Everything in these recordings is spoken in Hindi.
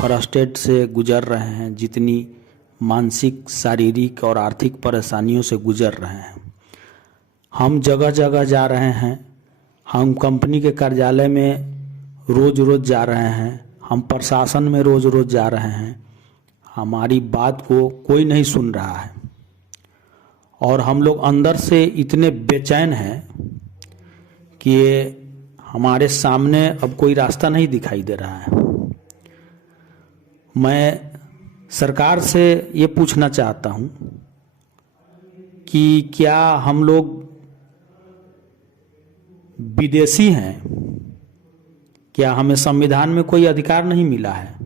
फ्रस्ट्रेट से गुजर रहे हैं, जितनी मानसिक, शारीरिक और आर्थिक परेशानियों से गुजर रहे हैं। हम जगह जगह जा रहे हैं, हम कंपनी के कार्यालय में रोज़ रोज़ जा रहे हैं, हम प्रशासन में रोज़ रोज़ जा रहे हैं। हमारी बात को कोई नहीं सुन रहा है और हम लोग अंदर से इतने बेचैन हैं कि हमारे सामने अब कोई रास्ता नहीं दिखाई दे रहा है। मैं सरकार से ये पूछना चाहता हूँ कि क्या हम लोग विदेशी हैं? क्या हमें संविधान में कोई अधिकार नहीं मिला है?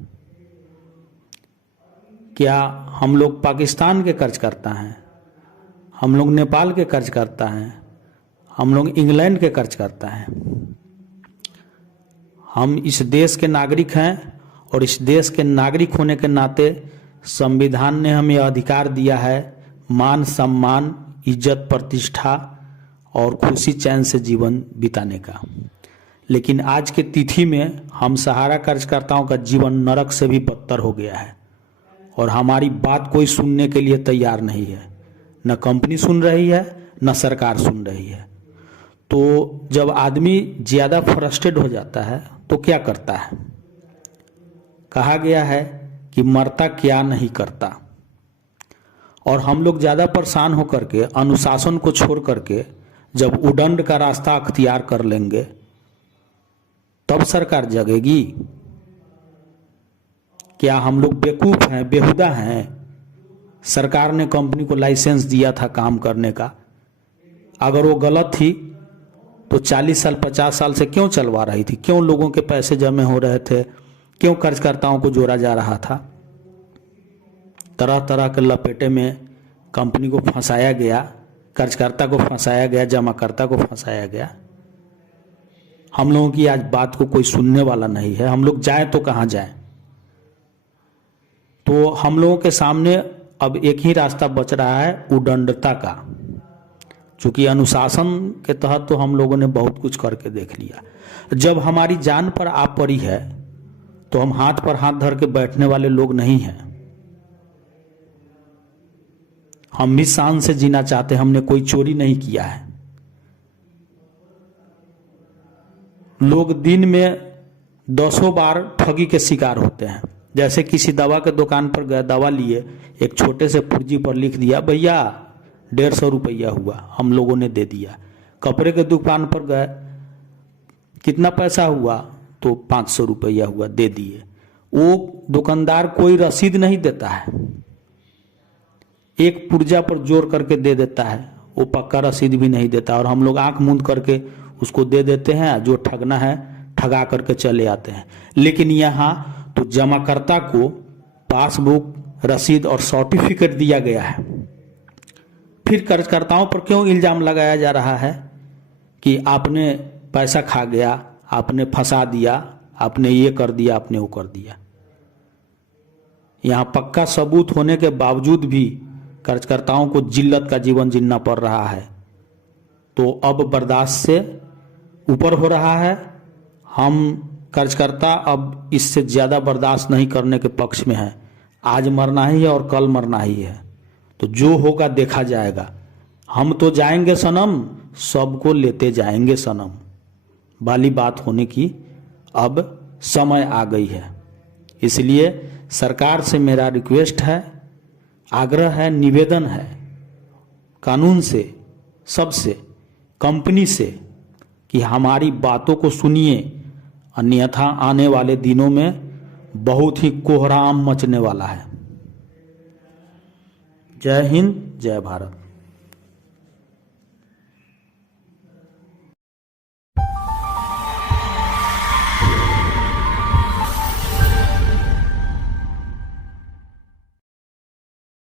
क्या हम लोग पाकिस्तान के कर्जकर्ता हैं? हम लोग नेपाल के कर्जकर्ता हैं? हम लोग इंग्लैंड के कर्जकर्ता हैं? हम इस देश के नागरिक हैं और इस देश के नागरिक होने के नाते संविधान ने हमें अधिकार दिया है मान सम्मान, इज्जत, प्रतिष्ठा और खुशी चैन से जीवन बिताने का। लेकिन आज के तिथि में हम सहारा कर्जकर्ताओं का जीवन नरक से भी बदतर हो गया है और हमारी बात कोई सुनने के लिए तैयार नहीं है। न कंपनी सुन रही है, न सरकार सुन रही है। तो जब आदमी ज़्यादा फ्रस्ट्रेट हो जाता है तो क्या करता है? कहा गया है कि मरता क्या नहीं करता। और हम लोग ज़्यादा परेशान होकर के, अनुशासन को छोड़ करके जब उदंड का रास्ता अख्तियार कर लेंगे तब सरकार जगेगी। क्या हम लोग बेवकूफ़ हैं, बेहुदा हैं? सरकार ने कंपनी को लाइसेंस दिया था काम करने का। अगर वो गलत थी तो 40 साल 50 साल से क्यों चलवा रही थी? क्यों लोगों के पैसे जमे हो रहे थे? क्यों कर्जकर्ताओं को जोड़ा जा रहा था? तरह तरह के लपेटे में कंपनी को फंसाया गया, कर्जकर्ता को फंसाया गया, जमाकर्ता को फंसाया गया। हम लोगों की आज बात को कोई सुनने वाला नहीं है। हम लोग जाएं तो कहाँ जाएं? तो हम लोगों के सामने अब एक ही रास्ता बच रहा है, उदंडता का। चूंकि अनुशासन के तहत तो हम लोगों ने बहुत कुछ करके देख लिया। जब हमारी जान पर आ पड़ी है तो हम हाथ पर हाथ धर के बैठने वाले लोग नहीं हैं। हम भी शान से जीना चाहते हैं। हमने कोई चोरी नहीं किया है। लोग दिन में 10 बार ठगी के शिकार होते हैं। जैसे किसी दवा के दुकान पर गए, दवा लिए, एक छोटे से पुर्जी पर लिख दिया भैया 150 रुपया हुआ, हम लोगों ने दे दिया। कपड़े के दुकान पर गए, कितना पैसा हुआ? तो 500 रुपया हुआ, दे दिए। वो दुकानदार कोई रसीद नहीं देता है, एक पुर्जा पर जोर करके दे देता है, वो पक्का रसीद भी नहीं देता। और हम लोग आंख मूंद करके उसको दे देते हैं, जो ठगना है ठगा करके चले आते हैं। लेकिन यहाँ तो जमाकर्ता को पासबुक, रसीद और सर्टिफिकेट दिया गया है। फिर कर्जकर्ताओं पर क्यों इल्जाम लगाया जा रहा है कि आपने पैसा खा गया, आपने फंसा दिया, आपने ये कर दिया, आपने वो कर दिया? यहाँ पक्का सबूत होने के बावजूद भी कर्जकर्ताओं को जिल्लत का जीवन जीना पड़ रहा है। तो अब बर्दाश्त से ऊपर हो रहा है। हम कर्जकर्ता अब इससे ज़्यादा बर्दाश्त नहीं करने के पक्ष में हैं। आज मरना ही है और कल मरना ही है, तो जो होगा देखा जाएगा। हम तो जाएंगे सनम, सबको लेते जाएंगे सनम वाली बात होने की अब समय आ गई है। इसलिए सरकार से मेरा रिक्वेस्ट है, आग्रह है, निवेदन है, कानून से, सबसे, कंपनी से, कि हमारी बातों को सुनिए, अन्यथा आने वाले दिनों में बहुत ही कोहराम मचने वाला है। जय हिंद, जय भारत।